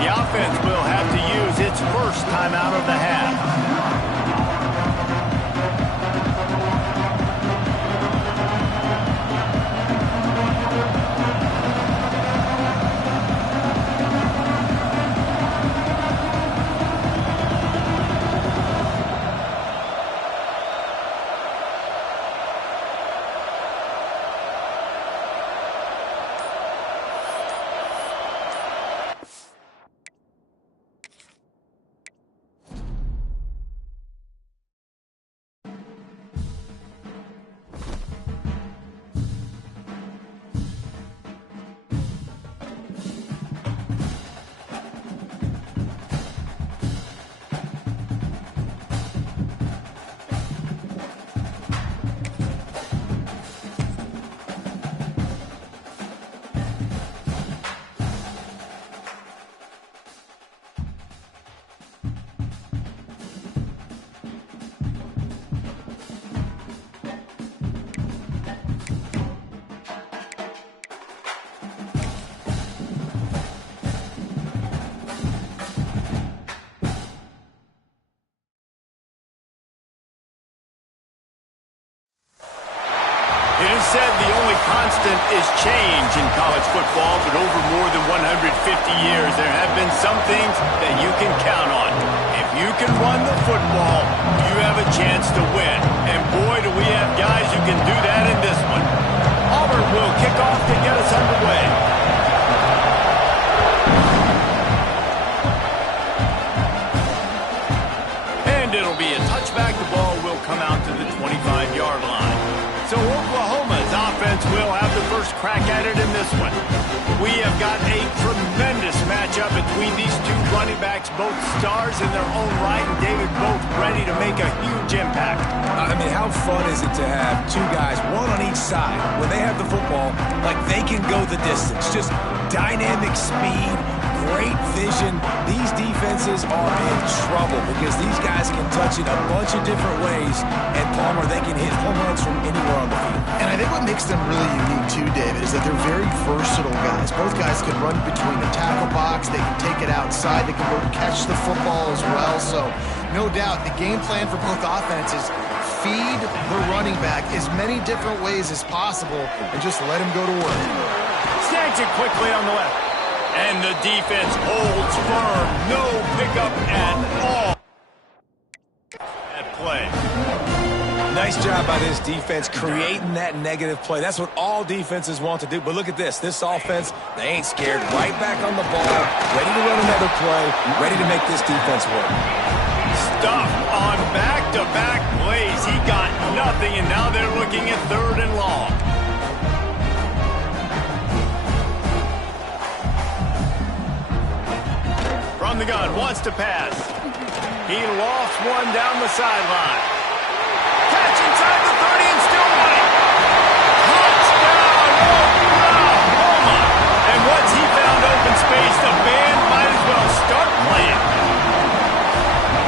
The offense will have to use its first timeout of the half. It is said the only constant is change in college football, but over more than 150 years, there have been some things that you can count on. If you can run the football, you have a chance to win. And boy, do we have guys who can do that in this one. Auburn will kick off to get us underway. And it'll be a touchback. The ball will come out to the 25-yard line. So Oklahoma's offense will have the first crack at it in this one. We have got a tremendous matchup between these two running backs, both stars in their own right, and David, both ready to make a huge impact. I mean, how fun is it to have two guys, one on each side, when they have the football, like they can go the distance. Just dynamic speed, great vision. These defenses are in trouble because these guys can touch it a bunch of different ways, and Palmer, they can hit home runs from anywhere on the field. And I think what makes them really unique too, David, is that they're very versatile guys. Both guys can run between the tackle box, they can take it outside, they can go catch the football as well. So no doubt the game plan for both offenses, feed the running back as many different ways as possible and just let him go to work. Snatch it quickly on the left. And the defense holds firm. No pickup at all. That play. Nice job by this defense creating that negative play. That's what all defenses want to do. But look at this. This offense, they ain't scared. Right back on the ball, ready to run another play, ready to make this defense work. Stuff on back-to-back plays. He got nothing, and now they're looking at 3rd and long. From the gun, wants to pass. He lofts one down the sideline. Catch inside the 30 and still running. Touchdown, Oklahoma. And once he found open space, the band might as well start playing.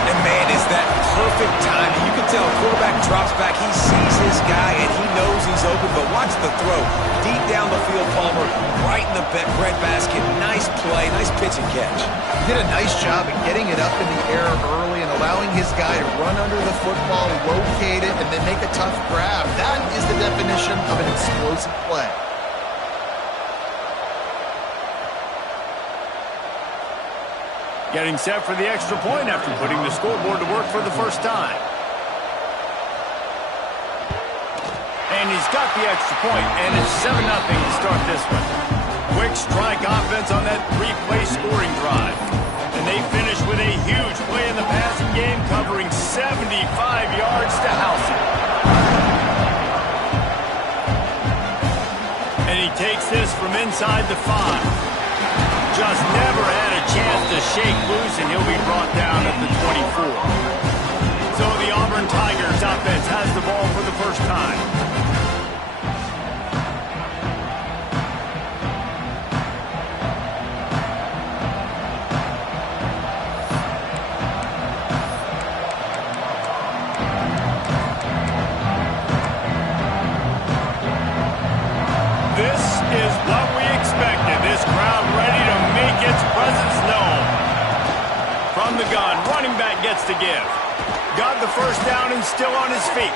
And man, is that perfect timing. You can tell a quarterback drops back. He sees his guy, and he knows he's open. But watch the throw. Deep down the field, Palmer, right in the breadbasket. Nice play, nice pitch and catch. He did a nice job of getting it up in the air early and allowing his guy to run under the football, locate it, and then make a tough grab. That is the definition of an explosive play. Getting set for the extra point after putting the scoreboard to work for the first time. And he's got the extra point, and it's 7-0 to start this one. Quick strike offense on that 3-play scoring drive. And they finish with a huge play in the passing game, covering 75 yards to house it. And he takes this from inside the 5. Just never had a chance to shake loose, and he'll be brought down at the 24. So the Auburn Tigers offense has the ball for the first time. This is what we expected. This crowd ready to make its presence known. gets to give. Got the first down and still on his feet.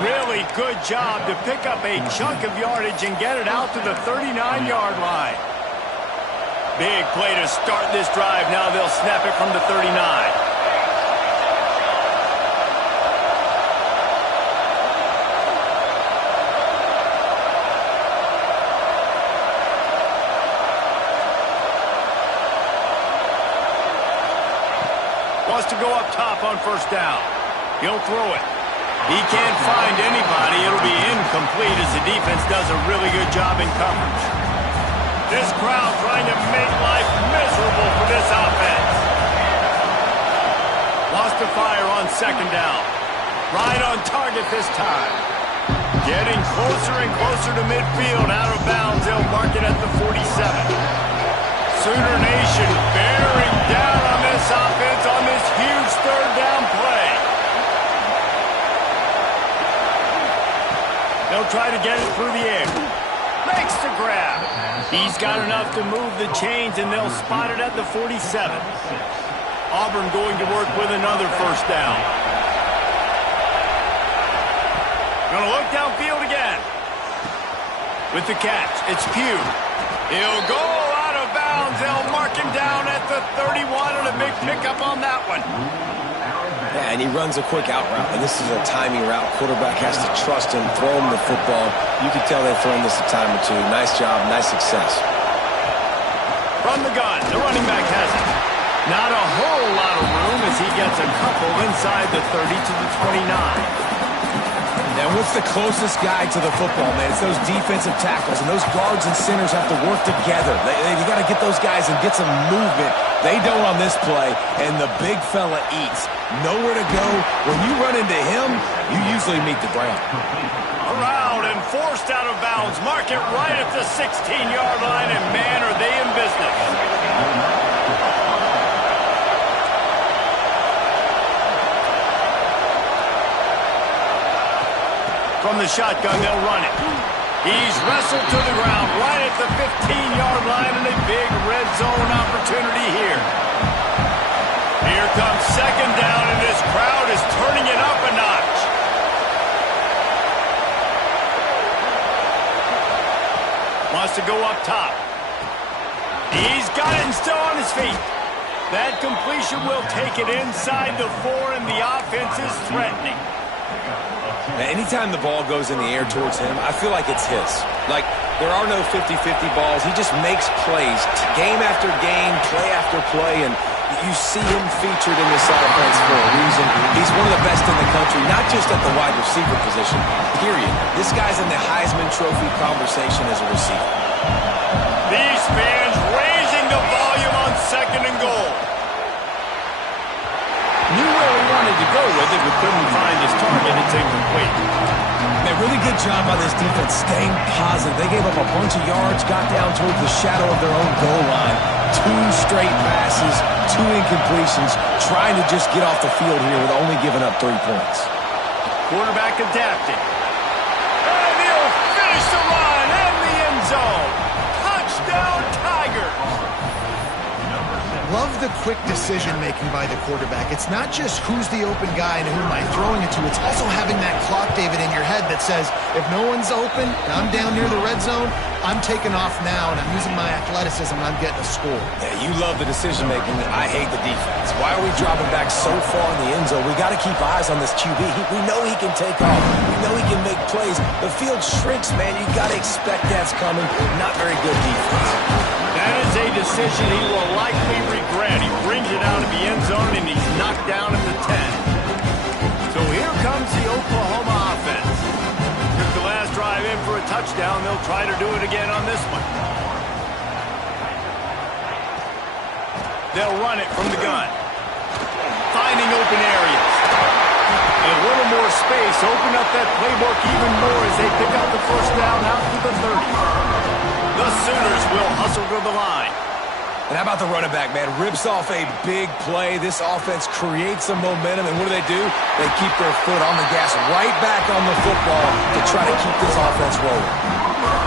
Really good job to pick up a chunk of yardage and get it out to the 39-yard line. Big play to start this drive. Now they'll snap it from the 39. Wants to go up top on first down. He'll throw it. He can't find anybody. It'll be incomplete as the defense does a really good job in coverage. This crowd trying to make life miserable for this offense. Wants to fire on second down. Right on target this time. Getting closer and closer to midfield. Out of bounds. They'll mark it at the 47. Sooner Nation bearing down on this offense on this huge third down play. They'll try to get it through the air. Makes the grab. He's got enough to move the chains, and they'll spot it at the 47. Auburn going to work with another first down. Gonna look downfield again. With the catch, it's Pugh. He'll go out of bounds. They'll mark him down at the 31, and a big pickup on that one. Yeah, and he runs a quick out route, and this is a timing route. Quarterback has to trust him, throw him the football. You can tell they've thrown this a time or two. Nice job, nice success. From the gun, the running back has it. Not a whole lot of room as he gets a couple inside the 30 to the 29. And what's the closest guy to the football, man? It's those defensive tackles, and those guards and centers have to work together. You got to get those guys and get some movement. They don't on this play, and the big fella eats. Nowhere to go. When you run into him, you usually meet the ground. Around and forced out of bounds. Mark it right at the 16-yard line, and man, are they in business. From the shotgun, they'll run it. He's wrestled to the ground right at the 15-yard line, and a big red zone opportunity here. Here comes second down, and this crowd is turning it up a notch. Wants to go up top. He's got it and still on his feet. That completion will take it inside the 4, and the offense is threatening. Now, anytime the ball goes in the air towards him, I feel like it's his. Like, there are no 50-50 balls. He just makes plays, game after game, play after play, and you see him featured in this offense for a reason. He's one of the best in the country, not just at the wide receiver position, period. This guy's in the Heisman Trophy conversation as a receiver. These fans raising the volume on second and goal. Knew where he wanted to go with it, but couldn't find his target. It's incomplete. Man, really good job by this defense staying positive. They gave up a bunch of yards, got down towards the shadow of their own goal line. 2 straight passes, 2 incompletions, trying to just get off the field here with only giving up 3 points. Quarterback adapting. And he'll finish the run in the end zone. Touchdown, Tigers. Love the quick decision-making by the quarterback. It's not just who's the open guy and who am I throwing it to. It's also having that clock, David, in your head that says, if no one's open and I'm down near the red zone, I'm taking off now, and I'm using my athleticism, and I'm getting a score. Yeah, you love the decision-making. I hate the defense. Why are we dropping back so far in the end zone? We got to keep eyes on this QB. We know he can take off. We know he can make plays. The field shrinks, man. You got to expect that's coming. Not very good defense. That is a decision he will likely regret. He brings it out of the end zone, and he's knocked down at the 10. So here comes the Oklahoma offense. Took the last drive in for a touchdown. They'll try to do it again on this one. They'll run it from the gun. Finding open areas. A little more space. Open up that playbook even more as they pick up the first down out to the 30. The Sooners will hustle to the line. And how about the running back, man? Rips off a big play. This offense creates some momentum, and what do? They keep their foot on the gas right back on the football to try to keep this offense rolling.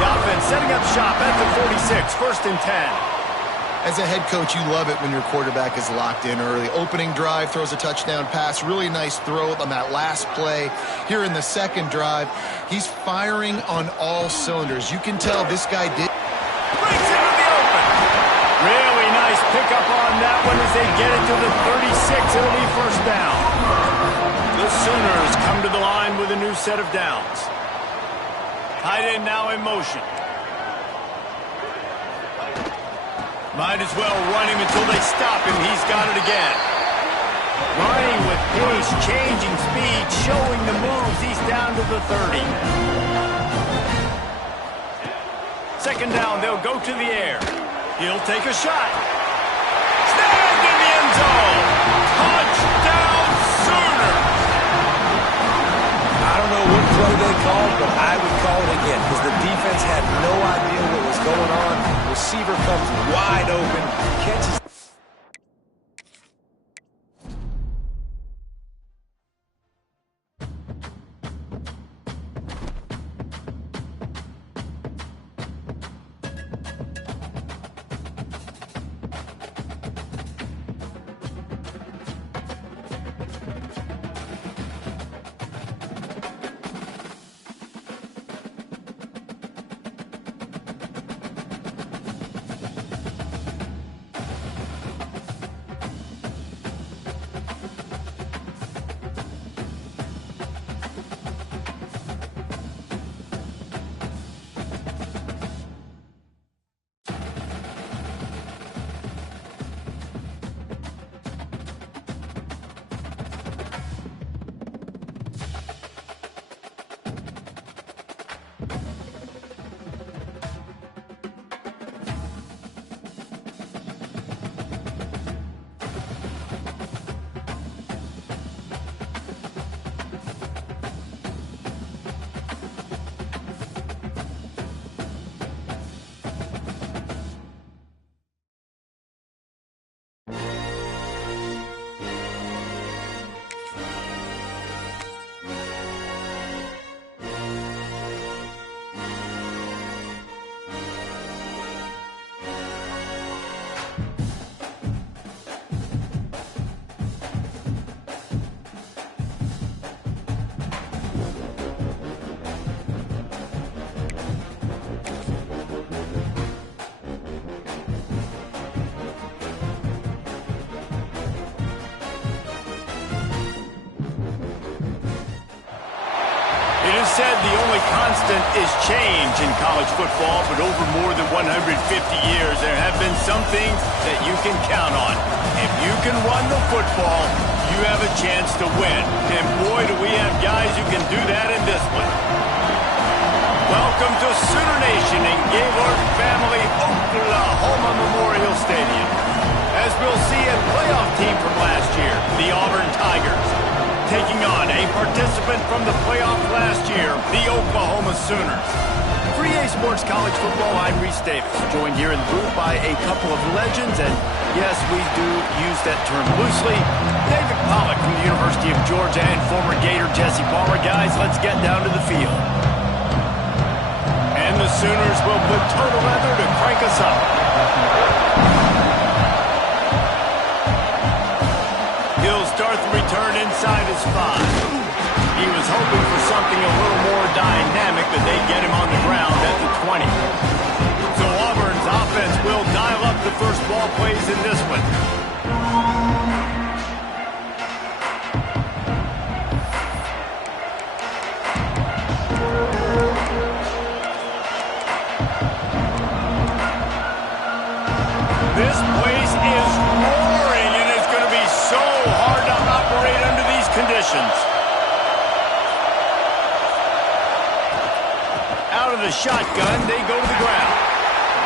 The offense setting up shop at the 46, 1st and 10. As a head coach, you love it when your quarterback is locked in early. Opening drive, throws a touchdown pass, really nice throw on that last play. Here in the second drive, he's firing on all cylinders. You can tell this guy did. Brings it to the open. Really nice pickup on that one as they get it to the 36. It'll be first down. The Sooners come to the line with a new set of downs. Tight end now in motion. Might as well run him until they stop him. He's got it again. Running with pace, changing speed, showing the moves. He's down to the 30. Second down, they'll go to the air. He'll take a shot. Snagged in the end zone. Touchdown, Sooners. I don't know what play they called, but I would call it again because the defense had no idea what was going on. Receiver comes wide open, catches. Said the only constant is change in college football, but over more than 150 years, there have been some things that you can count on. If you can run the football, you have a chance to win. And boy, do we have guys who can do that in this one. Welcome to Sooner Nation in Gaylord Family, Oklahoma Memorial Stadium. As we'll see a playoff team from last year, the Auburn Tigers, taking on a participant from the playoff last year, the Oklahoma Sooners. For EA Sports College Football, I'm Reese Davis, joined here in the booth by a couple of legends, and yes, we do use that term loosely. David Pollack from the University of Georgia and former Gator Jesse Palmer. Guys, let's get down to the field. And the Sooners will put total leather to crank us up. He'll start the return inside his 5. He was hoping for something a little more dynamic, but they get him on the ground at the 20. So Auburn's offense will dial up the first ball plays in this one. This place is roaring, and it's going to be so hard to operate under these conditions. Out of the shotgun, they go to the ground.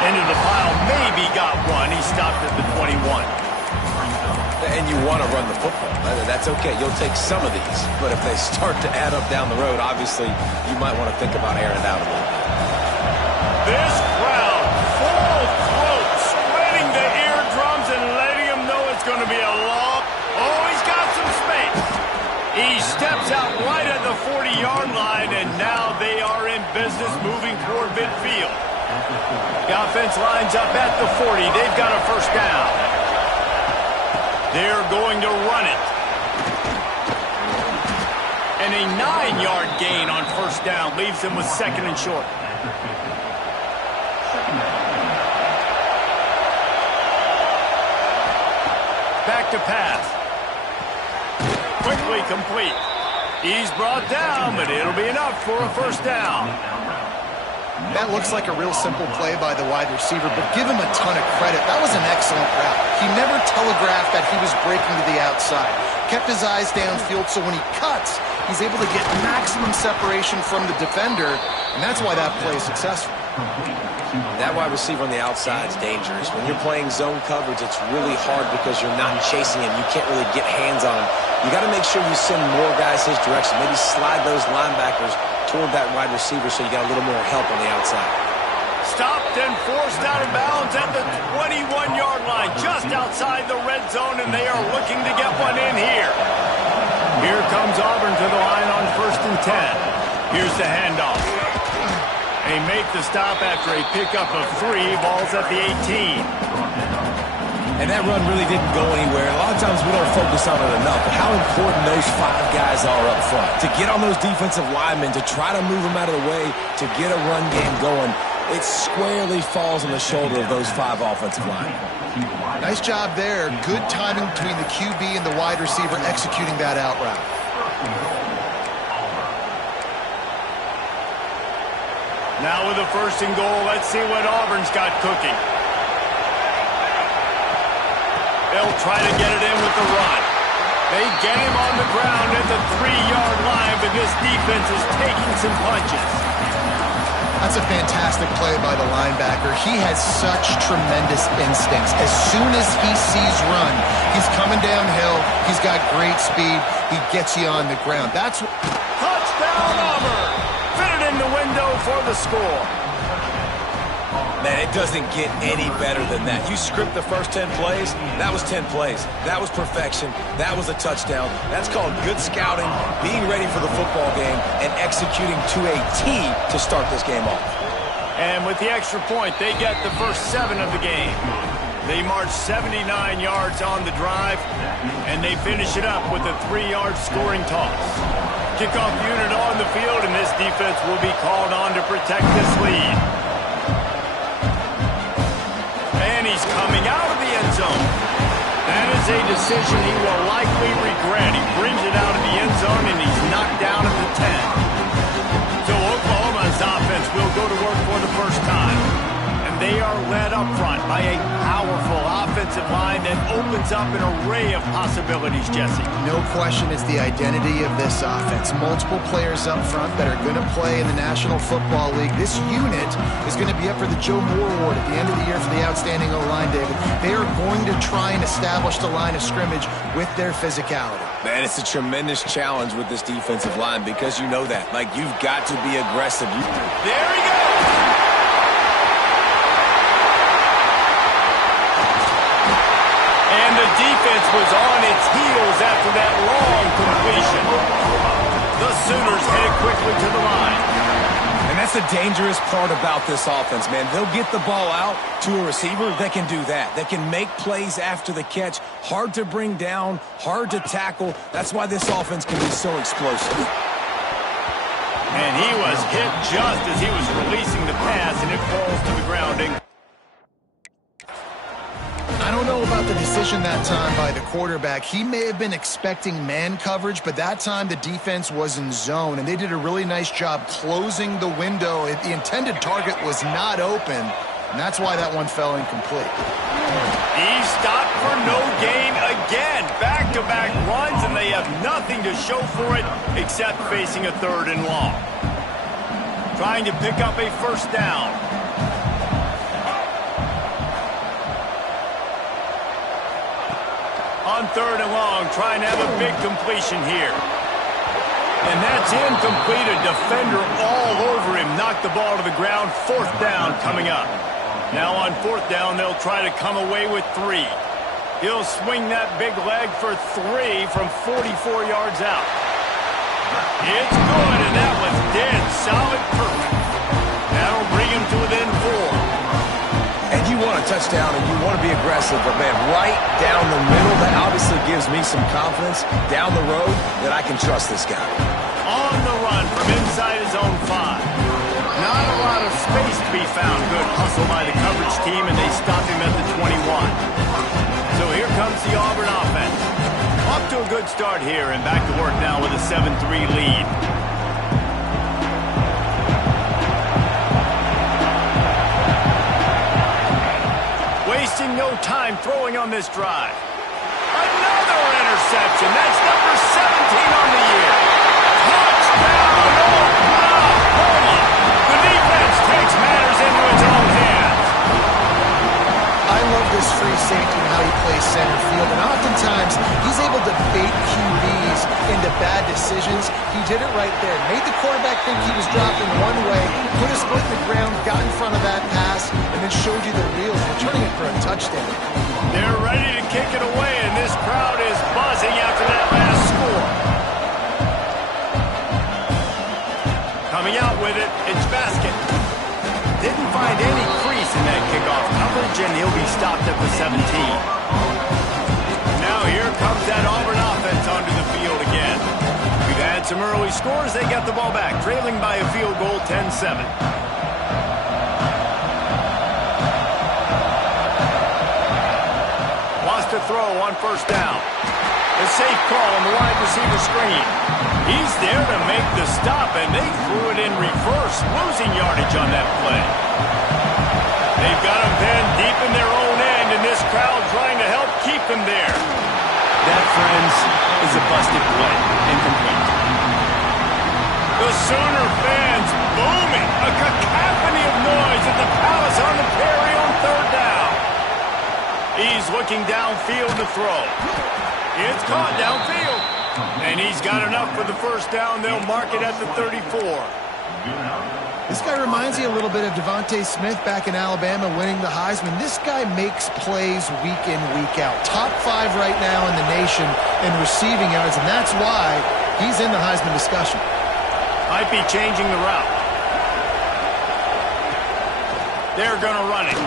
Into the pile, maybe got one. He stopped at the 21. And you want to run the football. That's okay. You'll take some of these. But if they start to add up down the road, obviously, you might want to think about airing it out a little bit. This crowd, full throat, sweating the eardrums and letting them know it's going to be a long. Oh, he's got some space. He steps out right at the 40-yard line, and now they are in business moving toward midfield. The offense lines up at the 40. They've got a first down. They're going to run it. And a 9-yard gain on first down leaves them with second and short. Back to pass. Quickly complete. He's brought down, but it'll be enough for a first down. That looks like a real simple play by the wide receiver, but give him a ton of credit. That was an excellent route. He never telegraphed that he was breaking to the outside. Kept his eyes downfield, so when he cuts, he's able to get maximum separation from the defender, and that's why that play is successful. That wide receiver on the outside is dangerous. When you're playing zone coverage, it's really hard because you're not chasing him. You can't really get hands on him. You got to make sure you send more guys his direction. Maybe slide those linebackers toward that wide receiver so you got a little more help on the outside. Stopped and forced out of bounds at the 21-yard line, just outside the red zone, and they are looking to get one in here. Here comes Auburn to the line on 1st and 10. Here's the handoff. They make the stop after a pickup of 3. Ball's at the 18. And that run really didn't go anywhere. A lot of times we don't focus on it enough, but how important those 5 guys are up front. To get on those defensive linemen, to try to move them out of the way, to get a run game going, it squarely falls on the shoulder of those 5 offensive linemen. Nice job there. Good timing between the QB and the wide receiver executing that out route. Now with a 1st and goal, let's see what Auburn's got cooking. They'll try to get it in with the run. They get him on the ground at the 3-yard line, but this defense is taking some punches. That's a fantastic play by the linebacker. He has such tremendous instincts. As soon as he sees run, he's coming downhill. He's got great speed. He gets you on the ground. That's touchdown Auburn! Fit it in the window for the score. Man, it doesn't get any better than that. You script the first 10 plays, that was 10 plays. That was perfection. That was a touchdown. That's called good scouting, being ready for the football game, and executing to a T to start this game off. And with the extra point, they get the first 7 of the game. They march 79 yards on the drive, and they finish it up with a 3-yard scoring toss. Kickoff unit on the field, and this defense will be called on to protect this lead. And he's coming out of the end zone. That is a decision he will likely regret. He brings it out of the end zone, and he's knocked down at the 10. So Oklahoma's offense will go to work for the first time. And they are led up front by a powerful offensive line that opens up an array of possibilities, Jesse. No question it's the identity of this offense. Multiple players up front that are going to play in the National Football League. This unit is going to be up for the Joe Moore Award at the end of the year for the outstanding O-line, David. They are going to try and establish the line of scrimmage with their physicality. Man, it's a tremendous challenge with this defensive line because you know that. Like, you've got to be aggressive. There he goes! And the defense was on its heels after that long completion. The Sooners headed quickly to the line. And that's the dangerous part about this offense, man. They'll get the ball out to a receiver. They can do that. They can make plays after the catch. Hard to bring down, hard to tackle. That's why this offense can be so explosive. And he was hit just as he was releasing the pass, and it falls to the grounding. I don't know about the decision that time by the quarterback. He may have been expecting man coverage, but that time the defense was in zone, and they did a really nice job closing the window. The intended target was not open, and that's why that one fell incomplete. He stopped for no gain again. Back-to-back runs, and they have nothing to show for it except facing a 3rd and long. Trying to pick up a first down. On 3rd and long, trying to have a big completion here. And that's incomplete. A defender all over him. Knocked the ball to the ground. 4th down coming up. Now on 4th down, they'll try to come away with 3. He'll swing that big leg for 3 from 44 yards out. It's good, and that was dead solid perfect. That'll bring him to within 4. want a touchdown and you want to be aggressive, but, man, right down the middle, that obviously gives me some confidence down the road that I can trust this guy. On the run from inside his own 5. Not a lot of space to be found. Good hustle by the coverage team, and they stop him at the 21. So here comes the Auburn offense. Off to a good start here, and back to work now with a 7-3 lead. Wasting no time throwing on this drive. Another interception. That's number 17 on the year. Touchdown, Oklahoma. The defense takes matters into its own hands. I love this free safety and how he plays center field, and oftentimes he's able to bait QBs into bad decisions. He did it right there. Made the quarterback think he was dropping one way, put his foot in the ground, got in front of that pass, and then showed you the wheels, returning it for a touchdown. They're ready to kick it away, and this crowd is buzzing after that last score. Coming out with it, it's Basket. Didn't find any crease in that kickoff coverage, and he'll be stopped at the 17. Now here comes that Auburn offense onto the field again. We've had some early scores. They got the ball back, trailing by a field goal, 10-7. To throw on first down. A safe call on the wide receiver screen. He's there to make the stop, and they threw it in reverse, losing yardage on that play. They've got him pinned deep in their own end, and this crowd trying to help keep him there. That, friends, is a busted play. Incomplete. The Sooner fans booming. A cacophony of noise at the Palace on the carry on third down. He's looking downfield to throw. It's caught downfield. And he's got enough for the first down. They'll mark it at the 34. This guy reminds me a little bit of Devontae Smith back in Alabama winning the Heisman. This guy makes plays week in, week out. Top 5 right now in the nation in receiving yards, and that's why he's in the Heisman discussion. Might be changing the route. They're going to run it.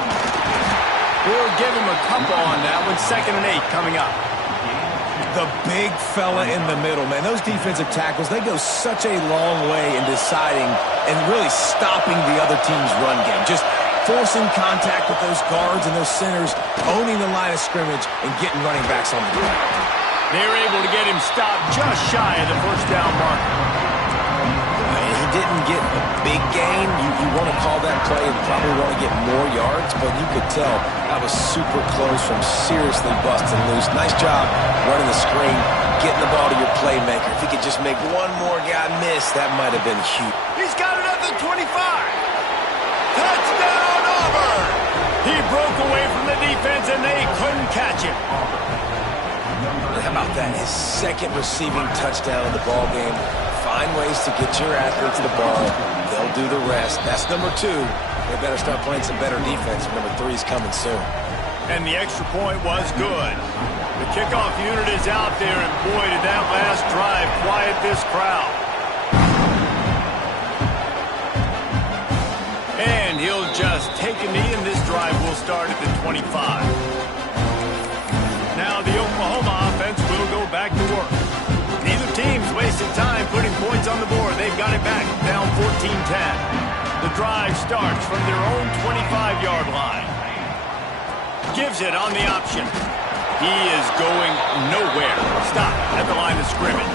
We'll give him a couple on that one. 2nd and 8 coming up. The big fella in the middle, man. Those defensive tackles, they go such a long way in deciding and really stopping the other team's run game. Just forcing contact with those guards and those centers, owning the line of scrimmage, and getting running backs on the ground. They're able to get him stopped just shy of the first down marker. He didn't get a big gain. You want to call that play and probably want to get more yards, but you could tell that was super close from seriously busting loose. Nice job running the screen, getting the ball to your playmaker. If he could just make one more guy miss, that might have been huge. He's got it at the 25. Touchdown, Auburn! He broke away from the defense, and they couldn't catch him. How about that? His 2nd receiving touchdown of the ball game. Find ways to get your athletes the ball. They'll do the rest. That's number 2. They better start playing some better defense. Number 3 is coming soon. And the extra point was good. The kickoff unit is out there, and boy, did that last drive quiet this crowd. And he'll just take a knee, and this drive will start at the 25. Now the Oklahoma offense will go back to work. Neither team's wasting time putting points on the board. They've got it back, down 14-10. The drive starts from their own 25-yard line. Gives it on the option. He is going nowhere. Stop at the line of scrimmage.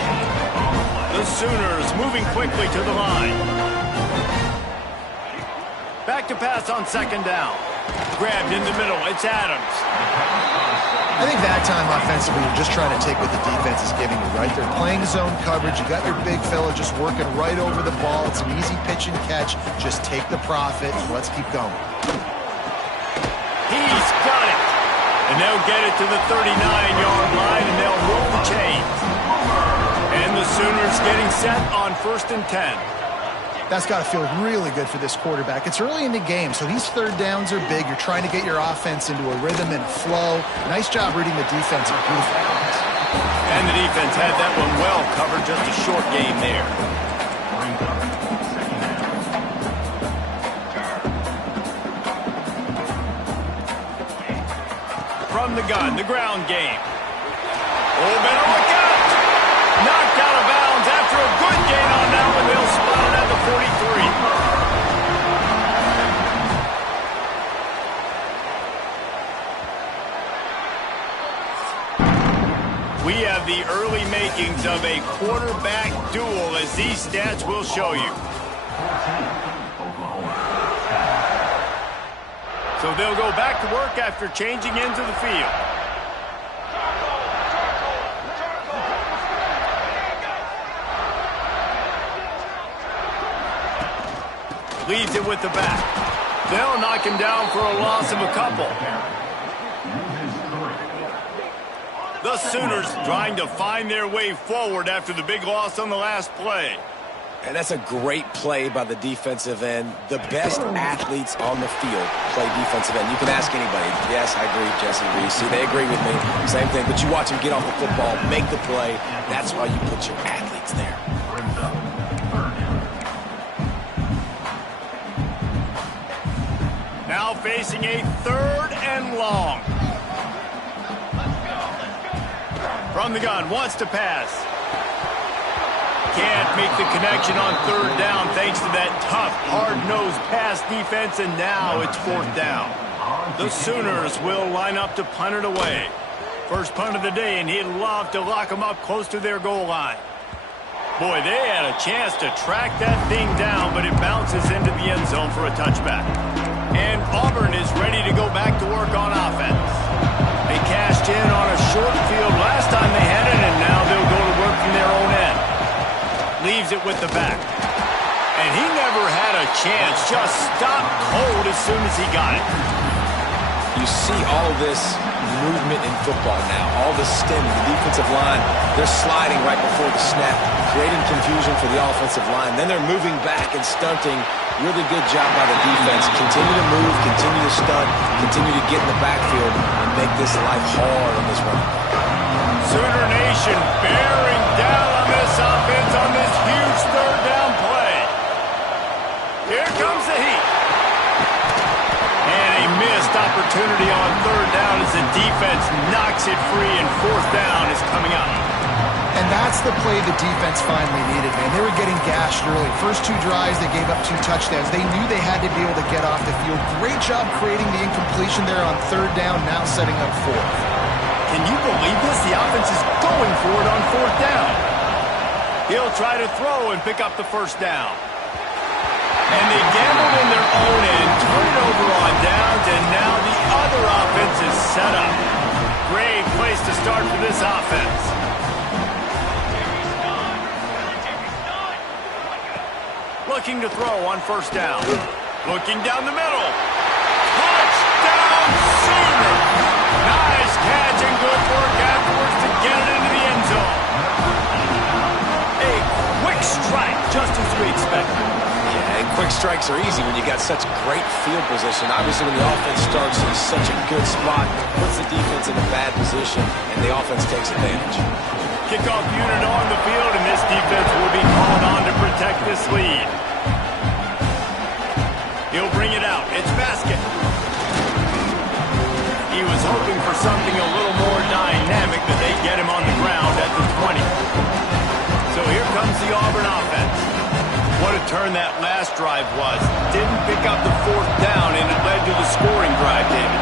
The Sooners moving quickly to the line. Back to pass on 2nd down. Grabbed in the middle. It's Adams. I think that time offensively, you're just trying to take what the defense is giving you, right? They're playing zone coverage. You got your big fella just working right over the ball. It's an easy pitch and catch. Just take the profit and let's keep going. He's got it. And they'll get it to the 39-yard line, and they'll roll the chains. And the Sooners getting set on 1st and 10. That's got to feel really good for this quarterback. It's early in the game, so these 3rd downs are big. You're trying to get your offense into a rhythm and a flow. Nice job reading the defense. Beautiful. And the defense had that one well covered. Just a short game there. from the gun, the ground game. Oh, better look out! Knocked out of bounds after a good gain on that one. They'll spot it at the 43. We have the early makings of a quarterback duel, as these stats will show you. So they'll go back to work after changing into the field. Leaves it with the back. They'll knock him down for a loss of a couple. The Sooners trying to find their way forward after the big loss on the last play. And that's a great play by the defensive end. The best athletes on the field play defensive end. You can ask anybody. Yes, I agree, Jesse Reese. See, they agree with me. Same thing. But you watch them get off the football, make the play. That's why you put your athletes there. Now facing a 3rd and long. From the gun, wants to pass. Can't make the connection on 3rd down thanks to that tough, hard-nosed pass defense, and now it's 4th down. The Sooners will line up to punt it away. First punt of the day, and he'd love to lock them up close to their goal line. Boy, they had a chance to track that thing down, but it bounces into the end zone for a touchback. And Auburn is ready to go back to work on offense. They cashed in on a short field last time they had it, and now they'll go to work from their own end. Leaves it with the back. And he never had a chance. Just stopped cold as soon as he got it. You see all this movement in football now. All the stem, the defensive line, they're sliding right before the snap, creating confusion for the offensive line. Then they're moving back and stunting. Really good job by the defense. Continue to move, continue to stunt, continue to get in the backfield and make this life hard on this run. Sooner Nation bearing down on this offense on this huge 3rd down play. Here comes the heat. And a missed opportunity on 3rd down as the defense knocks it free, and 4th down is coming up. And that's the play the defense finally needed, man. They were getting gashed early. First 2 drives, they gave up 2 touchdowns. They knew they had to be able to get off the field. Great job creating the incompletion there on 3rd down, now setting up 4th. Can you believe this? The offense is going for it on 4th down. He'll try to throw and pick up the 1st down. And they gambled in their own end, turn it over on downs, and now the other offense is set up. Great place to start for this offense. Looking to throw on 1st down. Looking down the middle. Touchdown Sooner! Nice catch and good work afterwards to get it into the end zone. A quick strike, just as we expected. Yeah, and quick strikes are easy when you got such great field position. Obviously, when the offense starts in such a good spot, puts the defense in a bad position, and the offense takes advantage. Kickoff unit on the field, and this defense will be called on to protect this lead. He'll bring it out. It's Basket. He was hoping for something a little more dynamic, but they get him on the ground at the 20. So here comes the Auburn offense. What a turn that last drive was. Didn't pick up the 4th down, and it led to the scoring drive, David.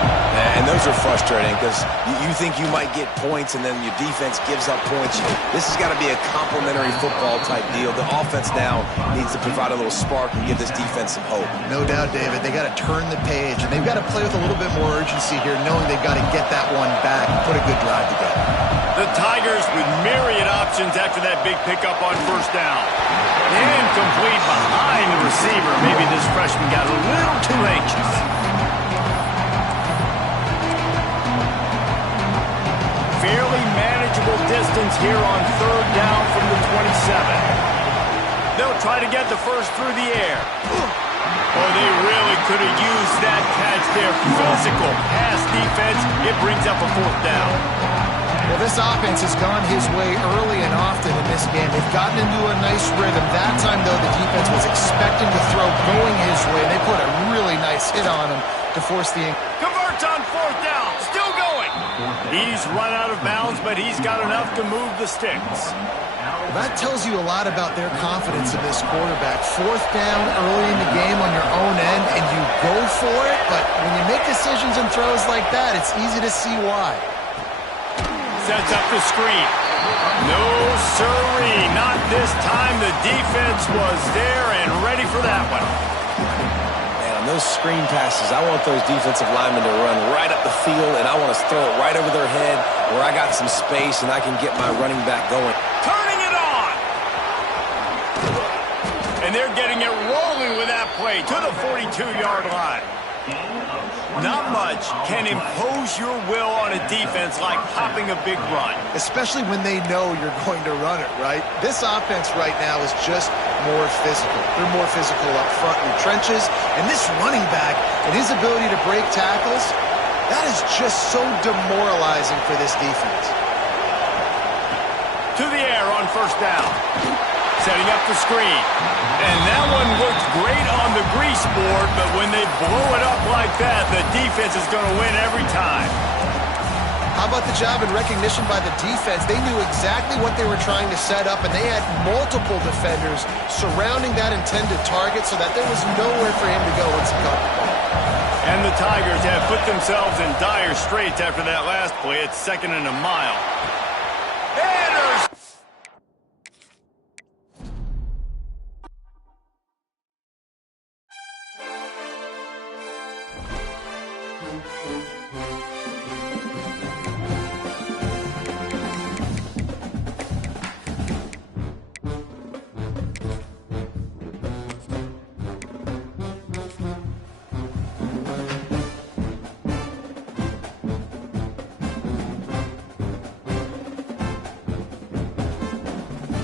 And those are frustrating because you think you might get points and then your defense gives up points. This has got to be a complementary football type deal. The offense now needs to provide a little spark and give this defense some hope. No doubt, David. They got to turn the page, and they've got to play with a little bit more urgency here, knowing they've got to get that one back and put a good drive together. The Tigers with myriad options after that big pickup on 1st down. Incomplete behind the receiver. Maybe this freshman got a little too anxious. Fairly manageable distance here on 3rd down from the 27. They'll try to get the first through the air. Oh, they really could have used that catch there. Physical pass defense. It brings up a 4th down. Well, this offense has gone his way early and often in this game. They've gotten into a nice rhythm. That time, though, the defense was expecting to throw going his way. They put a really nice hit on him to force the... Converts on 4th down. Still going. He's run out of bounds, but he's got enough to move the sticks. That tells you a lot about their confidence in this quarterback. Fourth down early in the game on your own end, and you go for it, but when you make decisions and throws like that, it's easy to see why. Sets up the screen. No sirree, not this time. The defense was there and ready for that one. Man, on those screen passes, I want those defensive linemen to run right up the field, and I want to throw it right over their head where I got some space and I can get my running back going. Turning it on! And they're getting it rolling with that play to the 42-yard line. Not much can impose your will on a defense like popping a big run. Especially when they know you're going to run it, right? This offense right now is just more physical. They're more physical up front in the trenches. And this running back and his ability to break tackles, that is just so demoralizing for this defense. To the air on first down. Setting up the screen. And that one looked great on the grease board, but when they blow it up like that, the defense is going to win every time. How about the job and recognition by the defense? They knew exactly what they were trying to set up, and they had multiple defenders surrounding that intended target so that there was nowhere for him to go once he caught the ball. And the Tigers have put themselves in dire straits after that last play. It's 2nd and a mile.